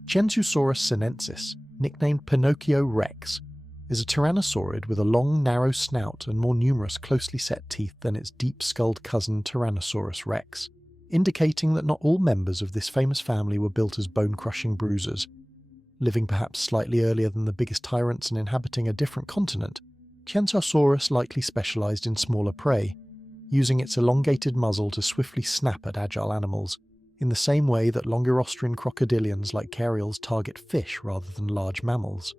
Chientusaurus sinensis, nicknamed Pinocchio Rex, is a tyrannosaurid with a long, narrow snout and more numerous closely set teeth than its deep-skulled cousin Tyrannosaurus rex, indicating that not all members of this famous family were built as bone-crushing bruisers. Living perhaps slightly earlier than the biggest tyrants and inhabiting a different continent, Chientusaurus likely specialized in smaller prey, using its elongated muzzle to swiftly snap at agile animals, in the same way that Longirostrian crocodilians like gharials target fish rather than large mammals.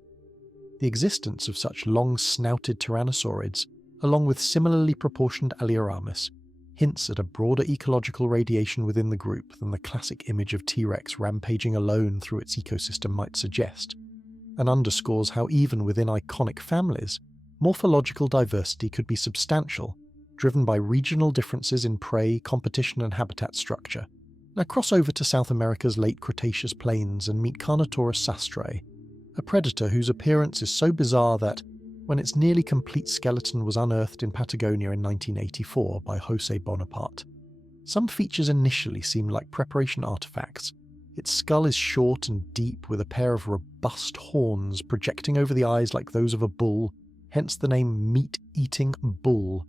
The existence of such long-snouted tyrannosaurids, along with similarly proportioned Alioramus, hints at a broader ecological radiation within the group than the classic image of T-Rex rampaging alone through its ecosystem might suggest, and underscores how even within iconic families, morphological diversity could be substantial, driven by regional differences in prey, competition and habitat structure. Now cross over to South America's late Cretaceous plains and meet Carnotaurus sastrae, a predator whose appearance is so bizarre that, when its nearly complete skeleton was unearthed in Patagonia in 1984 by José Bonaparte, some features initially seemed like preparation artifacts. Its skull is short and deep with a pair of robust horns projecting over the eyes like those of a bull, hence the name meat-eating bull.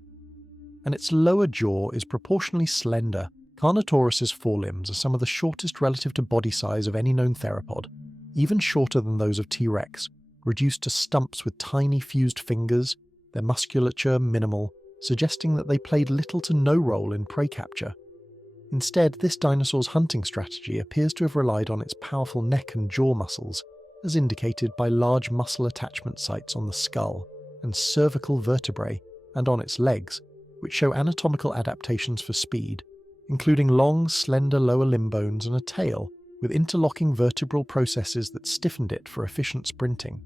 And its lower jaw is proportionally slender. Carnotaurus's forelimbs are some of the shortest relative to body size of any known theropod, even shorter than those of T-Rex, reduced to stumps with tiny fused fingers, their musculature minimal, suggesting that they played little to no role in prey capture. Instead, this dinosaur's hunting strategy appears to have relied on its powerful neck and jaw muscles, as indicated by large muscle attachment sites on the skull and cervical vertebrae, and on its legs, which show anatomical adaptations for speed, including long, slender lower limb bones and a tail with interlocking vertebral processes that stiffened it for efficient sprinting.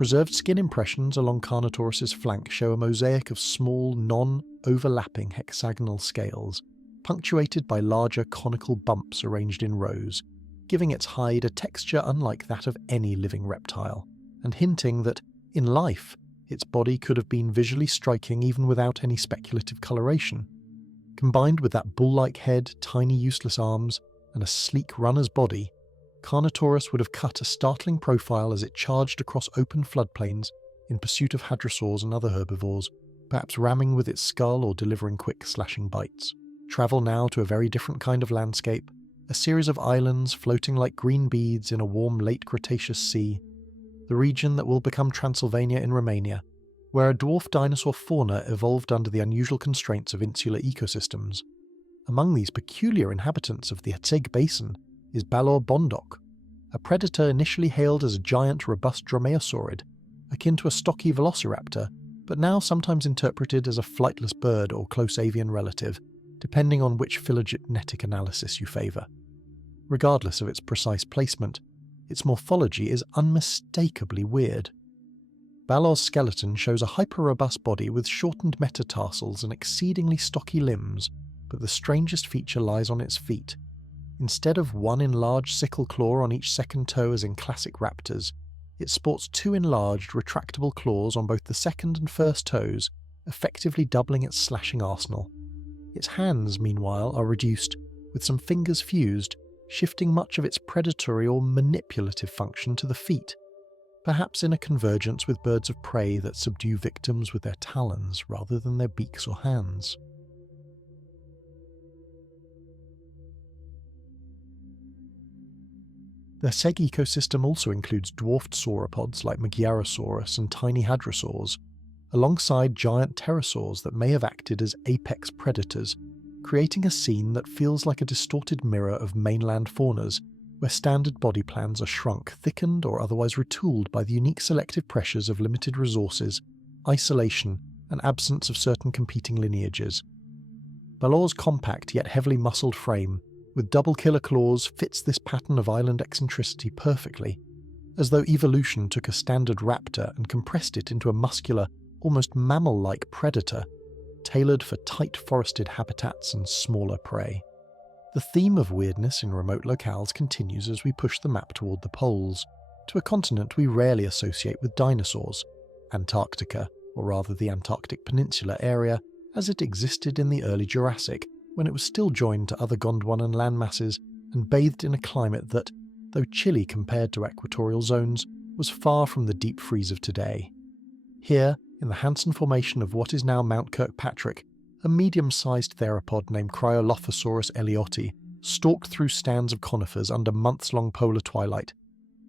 Preserved skin impressions along Carnotaurus's flank show a mosaic of small, non-overlapping hexagonal scales, punctuated by larger conical bumps arranged in rows, giving its hide a texture unlike that of any living reptile, and hinting that, in life, its body could have been visually striking even without any speculative coloration. Combined with that bull-like head, tiny useless arms, and a sleek runner's body, Carnotaurus would have cut a startling profile as it charged across open floodplains in pursuit of hadrosaurs and other herbivores, perhaps ramming with its skull or delivering quick slashing bites. Travel now to a very different kind of landscape, a series of islands floating like green beads in a warm late Cretaceous sea, the region that will become Transylvania in Romania, where a dwarf dinosaur fauna evolved under the unusual constraints of insular ecosystems. Among these peculiar inhabitants of the Atseg Basin is Balor bondok, a predator initially hailed as a giant robust dromaeosaurid, akin to a stocky velociraptor, but now sometimes interpreted as a flightless bird or close avian relative, depending on which phylogenetic analysis you favour. Regardless of its precise placement, its morphology is unmistakably weird. Balor's skeleton shows a hyper-robust body with shortened metatarsals and exceedingly stocky limbs, but the strangest feature lies on its feet. Instead of one enlarged sickle claw on each second toe as in classic raptors, it sports two enlarged, retractable claws on both the second and first toes, effectively doubling its slashing arsenal. Its hands, meanwhile, are reduced, with some fingers fused, shifting much of its predatory or manipulative function to the feet, perhaps in a convergence with birds of prey that subdue victims with their talons rather than their beaks or hands. The Atseg ecosystem also includes dwarfed sauropods like Magyarosaurus and tiny hadrosaurs, alongside giant pterosaurs that may have acted as apex predators, creating a scene that feels like a distorted mirror of mainland faunas, where standard body plans are shrunk, thickened, or otherwise retooled by the unique selective pressures of limited resources, isolation, and absence of certain competing lineages. Balor's compact yet heavily muscled frame, with double killer claws, fits this pattern of island eccentricity perfectly, as though evolution took a standard raptor and compressed it into a muscular, almost mammal-like predator, tailored for tight forested habitats and smaller prey. The theme of weirdness in remote locales continues as we push the map toward the poles, to a continent we rarely associate with dinosaurs, Antarctica, or rather the Antarctic Peninsula area, as it existed in the early Jurassic, when it was still joined to other Gondwanan landmasses and bathed in a climate that, though chilly compared to equatorial zones, was far from the deep freeze of today. Here, in the Hansen Formation of what is now Mount Kirkpatrick, a medium-sized theropod named Cryolophosaurus ellioti stalked through stands of conifers under months-long polar twilight,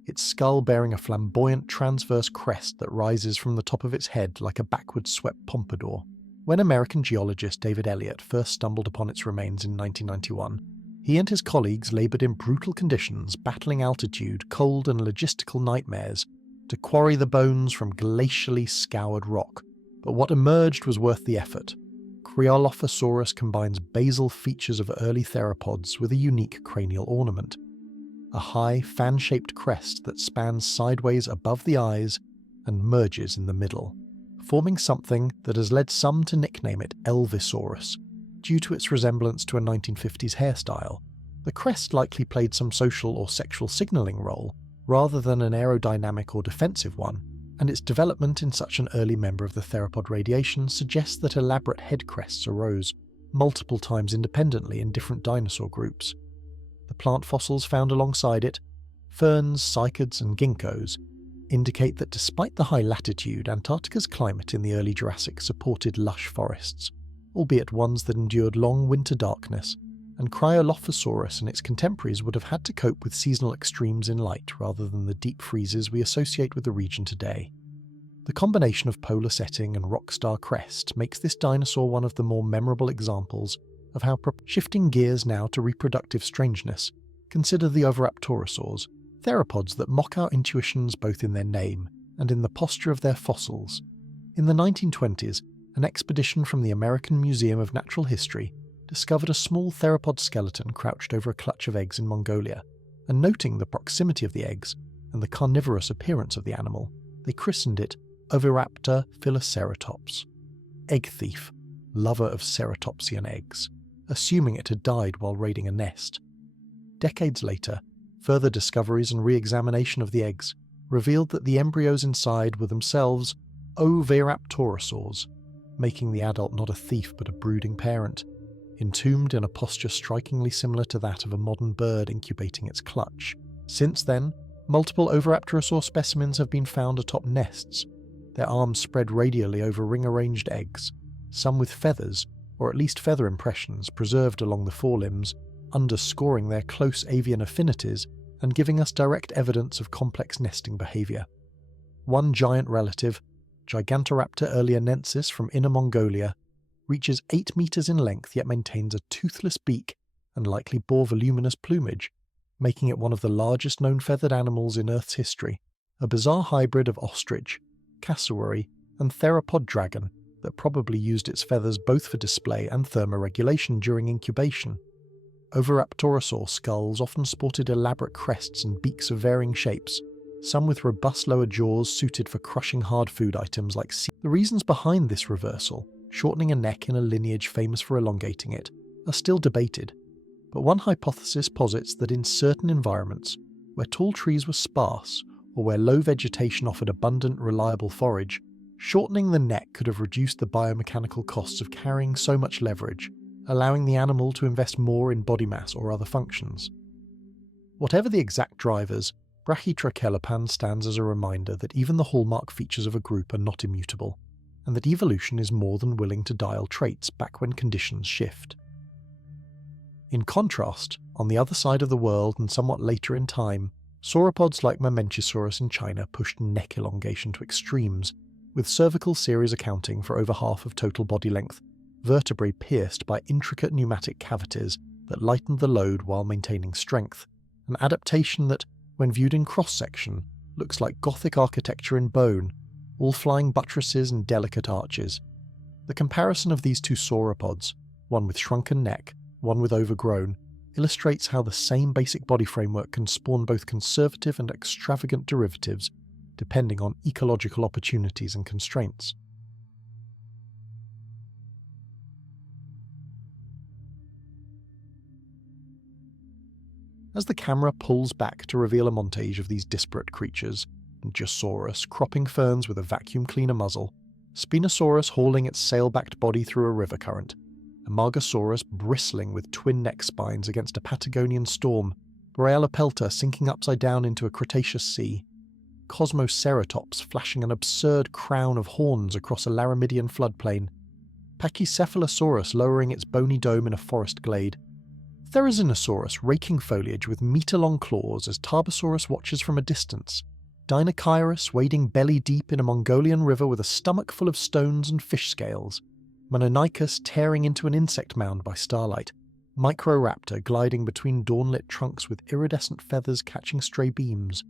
its skull bearing a flamboyant transverse crest that rises from the top of its head like a backward-swept pompadour. When American geologist David Elliott first stumbled upon its remains in 1991, he and his colleagues laboured in brutal conditions, battling altitude, cold and logistical nightmares, to quarry the bones from glacially scoured rock. But what emerged was worth the effort. Cryolophosaurus combines basal features of early theropods with a unique cranial ornament. A high, fan-shaped crest that spans sideways above the eyes and merges in the middle, forming something that has led some to nickname it Elvisaurus, due to its resemblance to a 1950s hairstyle. The crest likely played some social or sexual signalling role, rather than an aerodynamic or defensive one, and its development in such an early member of the theropod radiation suggests that elaborate head crests arose multiple times independently in different dinosaur groups. The plant fossils found alongside it, ferns, cycads and ginkgos, indicate that despite the high latitude, Antarctica's climate in the early Jurassic supported lush forests, albeit ones that endured long winter darkness, and Cryolophosaurus and its contemporaries would have had to cope with seasonal extremes in light rather than the deep freezes we associate with the region today. The combination of polar setting and rockstar crest makes this dinosaur one of the more memorable examples of how shifting gears now to reproductive strangeness, consider the Oviraptorosaurs, theropods that mock our intuitions both in their name and in the posture of their fossils. In the 1920s, an expedition from the American Museum of Natural History discovered a small theropod skeleton crouched over a clutch of eggs in Mongolia, and noting the proximity of the eggs and the carnivorous appearance of the animal, They christened it Oviraptor philoceratops, egg thief, lover of ceratopsian eggs, assuming it had died while raiding a nest. Decades later, further discoveries and re-examination of the eggs revealed that the embryos inside were themselves Oviraptorosaurs, making the adult not a thief but a brooding parent, entombed in a posture strikingly similar to that of a modern bird incubating its clutch. Since then, multiple Oviraptorosaur specimens have been found atop nests, their arms spread radially over ring-arranged eggs, some with feathers, or at least feather impressions, preserved along the forelimbs, underscoring their close avian affinities and giving us direct evidence of complex nesting behaviour. One giant relative, Gigantoraptor erlianensis from Inner Mongolia, reaches 8 metres in length yet maintains a toothless beak and likely bore voluminous plumage, making it one of the largest known feathered animals in Earth's history, a bizarre hybrid of ostrich, cassowary, and theropod dragon that probably used its feathers both for display and thermoregulation during incubation. Oviraptorosaur skulls often sported elaborate crests and beaks of varying shapes, some with robust lower jaws suited for crushing hard food items like sea. The reasons behind this reversal, shortening a neck in a lineage famous for elongating it, are still debated, but one hypothesis posits that in certain environments, where tall trees were sparse or where low vegetation offered abundant, reliable forage, shortening the neck could have reduced the biomechanical costs of carrying so much leverage, allowing the animal to invest more in body mass or other functions. Whatever the exact drivers, Brachytrachelopan stands as a reminder that even the hallmark features of a group are not immutable, and that evolution is more than willing to dial traits back when conditions shift. In contrast, on the other side of the world and somewhat later in time, sauropods like Mamenchisaurus in China pushed neck elongation to extremes, with cervical series accounting for over half of total body length, vertebrae pierced by intricate pneumatic cavities that lightened the load while maintaining strength, an adaptation that, when viewed in cross-section, looks like Gothic architecture in bone, all flying buttresses and delicate arches. The comparison of these two sauropods, one with shrunken neck, one with overgrown, illustrates how the same basic body framework can spawn both conservative and extravagant derivatives, depending on ecological opportunities and constraints. As the camera pulls back to reveal a montage of these disparate creatures, Angiosaurus cropping ferns with a vacuum cleaner muzzle, Spinosaurus hauling its sail-backed body through a river current, Amargasaurus bristling with twin neck spines against a Patagonian storm, Borealopelta sinking upside down into a Cretaceous sea, Cosmoceratops flashing an absurd crown of horns across a Laramidian floodplain, Pachycephalosaurus lowering its bony dome in a forest glade, Therizinosaurus raking foliage with metre-long claws as Tarbosaurus watches from a distance, Dinochirus wading belly-deep in a Mongolian river with a stomach full of stones and fish scales, Mononychus tearing into an insect mound by starlight, Microraptor gliding between dawn-lit trunks with iridescent feathers catching stray beams,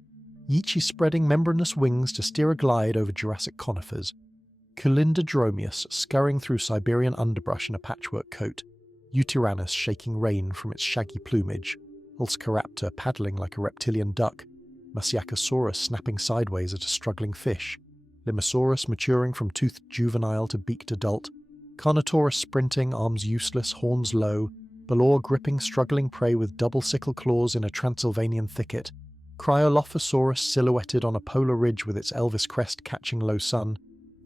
Yichi spreading membranous wings to steer a glide over Jurassic conifers, Culindrodromeus scurrying through Siberian underbrush in a patchwork coat, Eutyranus shaking rain from its shaggy plumage, Ulscaraptor paddling like a reptilian duck, Masiacosaurus snapping sideways at a struggling fish, Limosaurus maturing from toothed juvenile to beaked adult, Carnotaurus sprinting, arms useless, horns low, Balor gripping struggling prey with double sickle claws in a Transylvanian thicket, Cryolophosaurus silhouetted on a polar ridge with its Elvis crest catching low sun,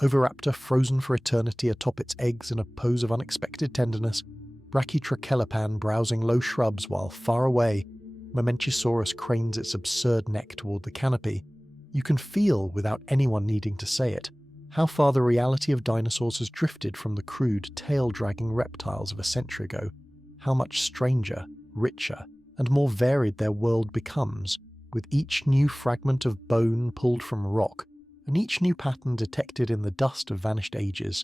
Oviraptor frozen for eternity atop its eggs in a pose of unexpected tenderness, Brachytrachelopan browsing low shrubs while, far away, Mamenchisaurus cranes its absurd neck toward the canopy. You can feel, without anyone needing to say it, how far the reality of dinosaurs has drifted from the crude, tail-dragging reptiles of a century ago, how much stranger, richer, and more varied their world becomes, with each new fragment of bone pulled from rock, and each new pattern detected in the dust of vanished ages.